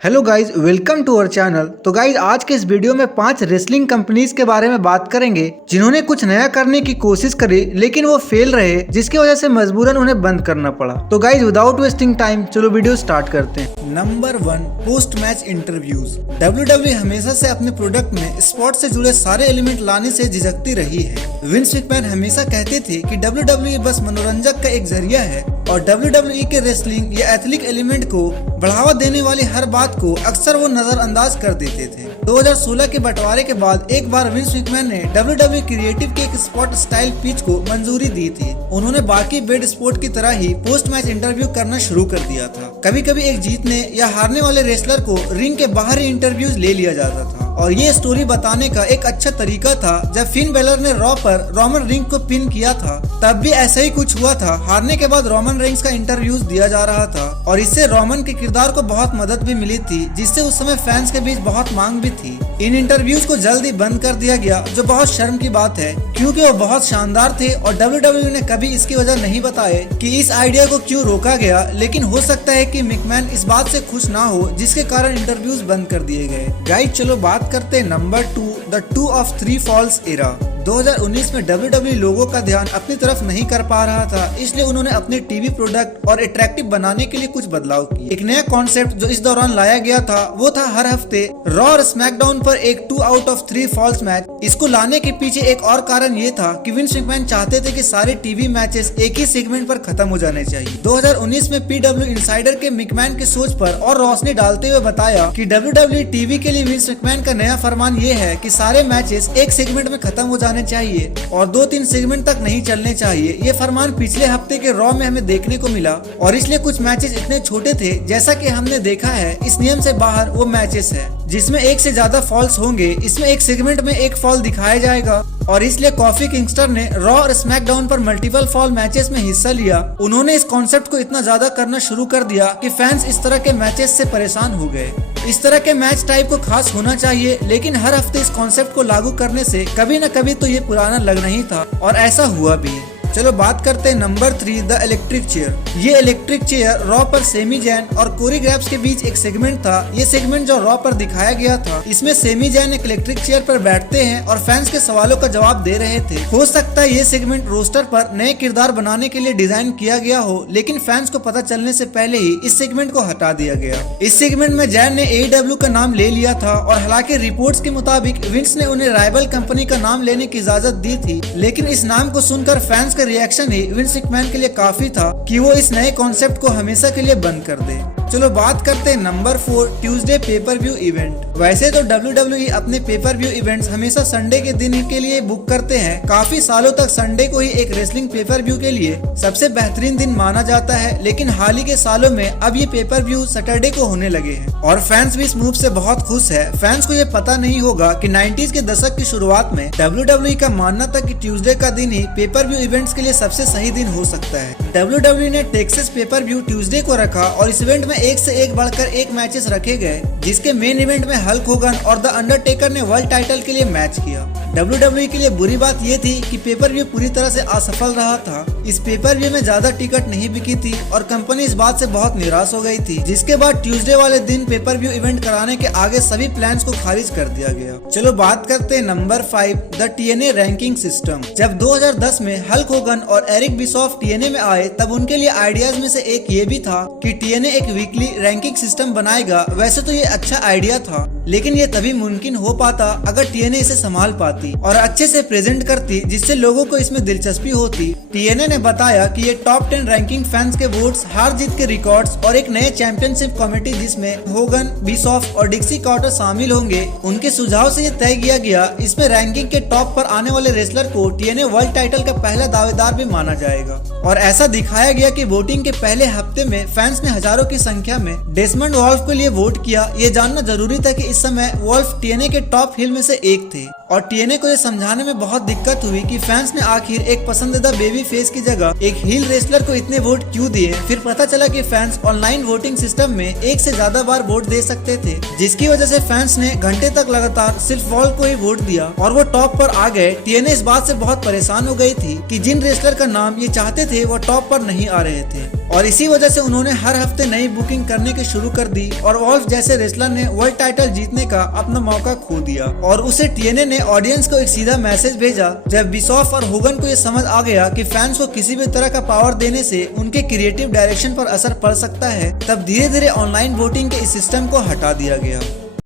Hello guys, welcome to our channel. तो guys, आज के इस वीडियो में 5 रेसलिंग कंपनीज के बारे में बात करेंगे जिन्होंने कुछ नया करने की कोशिश करी लेकिन वो फेल रहे, जिसकी वजह से मजबूरन उन्हें बंद करना पड़ा। तो गाइज, विदाउट वेस्टिंग टाइम चलो वीडियो स्टार्ट करते हैं। Number 1, post match interviews. WWE हमेशा से अपने प्रोडक्ट में स्पोर्ट से जुड़े सारे एलिमेंट लाने से झिझकती रही है। विंस मैकमैन हमेशा कहते थे कि WWE बस मनोरंजक का एक जरिया है और WWE के रेसलिंग या एथलिक एलिमेंट को बढ़ावा देने वाली हर बात को अक्सर वो नजरअंदाज कर देते थे। 2016 के बंटवारे के बाद एक बार विंस मैकमैन ने WWE क्रिएटिव के एक स्पोर्ट स्टाइल पिच को मंजूरी दी थी। उन्होंने बाकी बेड स्पोर्ट की तरह ही पोस्ट मैच इंटरव्यू करना शुरू कर दिया था। कभी कभी एक जीतने या हारने वाले रेसलर को रिंग के बाहर ही इंटरव्यूज ले लिया जाता था और ये स्टोरी बताने का एक अच्छा तरीका था। जब फिन बेलर ने रॉ पर रोमन रिंग को पिन किया था तब भी ऐसा ही कुछ हुआ था। हारने के बाद रोमन रिंग्स का इंटरव्यूज दिया जा रहा था और इससे रोमन के किरदार को बहुत मदद भी मिली थी, जिससे उस समय फैंस के बीच बहुत मांग भी थी। इन इंटरव्यूज को जल्द ही बंद कर दिया गया, जो बहुत शर्म की बात है क्योंकि वो बहुत शानदार थे और WWE ने कभी इसकी वजह नहीं बताए कि इस आइडिया को क्यों रोका गया। लेकिन हो सकता है कि मैकमैन इस बात से खुश ना हो जिसके कारण इंटरव्यूज बंद कर दिए गए। गाइस, चलो बात करते हैं number 2, the 2 of 3 Falls era. 2019 में WWE लोगों का ध्यान अपनी तरफ नहीं कर पा रहा था, इसलिए उन्होंने अपने टीवी प्रोडक्ट और अट्रैक्टिव बनाने के लिए कुछ बदलाव किए। एक नया कॉन्सेप्ट जो इस दौरान लाया गया था वो था हर हफ्ते रॉ और स्मैकडाउन पर एक 2 out of 3 Falls मैच। इसको लाने के पीछे एक और कारण ये था कि विंस मैकमैन चाहते थे कि सारे टीवी मैचेस एक ही सेगमेंट पर खत्म हो जाने चाहिए। 2019 में PW इनसाइडर के मैकमैन के सोच पर और रोशनी डालते हुए बताया कि WWE टीवी के लिए विंस मैकमैन का नया फरमान ये है कि सारे मैचेस एक सेगमेंट में खत्म हो जाने चाहिए और 2-3 सेगमेंट तक नहीं चलने चाहिए। ये फरमान पिछले हफ्ते के रॉ में हमें देखने को मिला और इसलिए कुछ मैचेस इतने छोटे थे जैसा कि हमने देखा है। इस नियम से बाहर वो मैचेस है जिसमें एक से ज्यादा फॉल्स होंगे। इसमें एक सेगमेंट में एक फॉल दिखाया जाएगा और इसलिए कॉफी किंगस्टर ने रॉ और स्मैकडाउन पर मल्टीपल फॉल मैचेस में हिस्सा लिया। उन्होंने इस कॉन्सेप्ट को इतना ज्यादा करना शुरू कर दिया कि फैंस इस तरह के मैचेस से परेशान हो गए। इस तरह के मैच टाइप को खास होना चाहिए, लेकिन हर हफ्ते इस कॉन्सेप्ट को लागू करने से कभी न कभी तो ये पुराना लगना ही था और ऐसा हुआ भी। चलो बात करते हैं नंबर 3, द इलेक्ट्रिक चेयर। ये इलेक्ट्रिक चेयर रॉ पर सेमी जैन और कोरी ग्रैब्स के बीच एक सेगमेंट था। ये सेगमेंट जो रॉ पर दिखाया गया था, इसमें सेमी जैन एक इलेक्ट्रिक चेयर पर बैठते हैं और फैंस के सवालों का जवाब दे रहे थे। हो सकता है ये सेगमेंट रोस्टर पर नए किरदार बनाने के लिए डिजाइन किया गया हो, लेकिन फैंस को पता चलने से पहले ही इस सेगमेंट को हटा दिया गया। इस सेगमेंट में जैन ने AEW का नाम ले लिया था और हालांकि रिपोर्ट्स के मुताबिक विंस ने उन्हें राइवल कंपनी का नाम लेने की इजाजत दी थी, लेकिन इस नाम को सुनकर फैंस का रिएक्शन ही विंस मैकमैन के लिए काफी था कि वो इस नए कॉन्सेप्ट को हमेशा के लिए बंद कर दे। चलो बात करते हैं number 4, Tuesday pay per view event. वैसे तो WWE अपने पेपर व्यू इवेंट्स हमेशा संडे के दिन के लिए बुक करते हैं। काफी सालों तक संडे को ही एक रेसलिंग पेपर व्यू के लिए सबसे बेहतरीन दिन माना जाता है, लेकिन हाल ही के सालों में अब ये पेपर व्यू सैटरडे को होने लगे हैं और फैंस भी इस मूव से बहुत खुश है। फैंस को ये पता नहीं होगा कि 90s के दशक की शुरुआत में WWE का मानना था कि ट्यूसडे का दिन ही पेपर व्यू इवेंट्स के लिए सबसे सही दिन हो सकता है। WWE ने टेक्सास पेपर व्यू ट्यूसडे को रखा और इस इवेंट में एक से एक बढ़कर एक मैचेस रखे गए, जिसके मेन इवेंट में हल्क होगन और द अंडरटेकर ने वर्ल्ड टाइटल के लिए मैच किया। WWE के लिए बुरी बात ये थी कि पेपर व्यू पूरी तरह से असफल रहा था। इस पेपर व्यू में ज्यादा टिकट नहीं बिकी थी और कंपनी इस बात से बहुत निराश हो गई थी, जिसके बाद ट्यूसडे वाले दिन पेपर व्यू इवेंट कराने के आगे सभी प्लान्स को खारिज कर दिया गया। चलो बात करते हैं number 5, the TNA ranking system. जब 2010 में हल्क होगन और एरिक बिशॉफ TNA में आए तब उनके लिए आइडियाज में से एक ये भी था कि TNA एक वीकली रैंकिंग सिस्टम बनाएगा। वैसे तो ये अच्छा आइडिया था, लेकिन ये तभी मुमकिन हो पाता अगर TNA इसे संभाल पाती और अच्छे से प्रेजेंट करती, जिससे लोगों को इसमें दिलचस्पी होती। TNA ने बताया कि ये टॉप 10 रैंकिंग फैंस के वोट्स, हार जीत के रिकॉर्ड्स और एक नए चैंपियनशिप कमेटी जिसमें होगन, बिशॉफ और डिक्सी कार्टर शामिल होंगे, उनके सुझाव से ये तय किया गया। इसमें रैंकिंग के टॉप पर आने वाले रेसलर को TNA वर्ल्ड टाइटल का पहला दावेदार भी माना जाएगा और ऐसा दिखाया गया कि वोटिंग के पहले हफ्ते में फैंस ने हजारों की संख्या में डेसमंड वॉल्फ के लिए वोट किया। ये जानना जरूरी था कि इस समय वॉल्फ TNA के टॉप हील में से एक थे और TNA को ये समझाने में बहुत दिक्कत हुई कि फैंस ने आखिर एक पसंदीदा बेबी फेस की जगह एक हील रेसलर को इतने वोट क्यों दिए। फिर पता चला कि फैंस ऑनलाइन वोटिंग सिस्टम में एक से ज्यादा बार वोट दे सकते थे, जिसकी वजह से फैंस ने घंटे तक लगातार सिर्फ वॉल्फ को ही वोट दिया और वो टॉप पर आ गए। TNA इस बात से बहुत परेशान हो गई थी कि जिन रेसलर का नाम ये चाहते थे वो टॉप पर नहीं आ रहे थे। और इसी वजह से उन्होंने हर हफ्ते नई बुकिंग करने की शुरू कर दी और वॉल्फ जैसे रेसलर ने वर्ल्ड टाइटल जीतने का अपना मौका खो दिया। और उसे TNA ने ऑडियंस को एक सीधा मैसेज भेजा। जब बिशॉफ और होगन को ये समझ आ गया कि फैंस को किसी भी तरह का पावर देने से उनके क्रिएटिव डायरेक्शन पर असर पड़ सकता है, तब धीरे धीरे ऑनलाइन वोटिंग के इस सिस्टम को हटा दिया गया।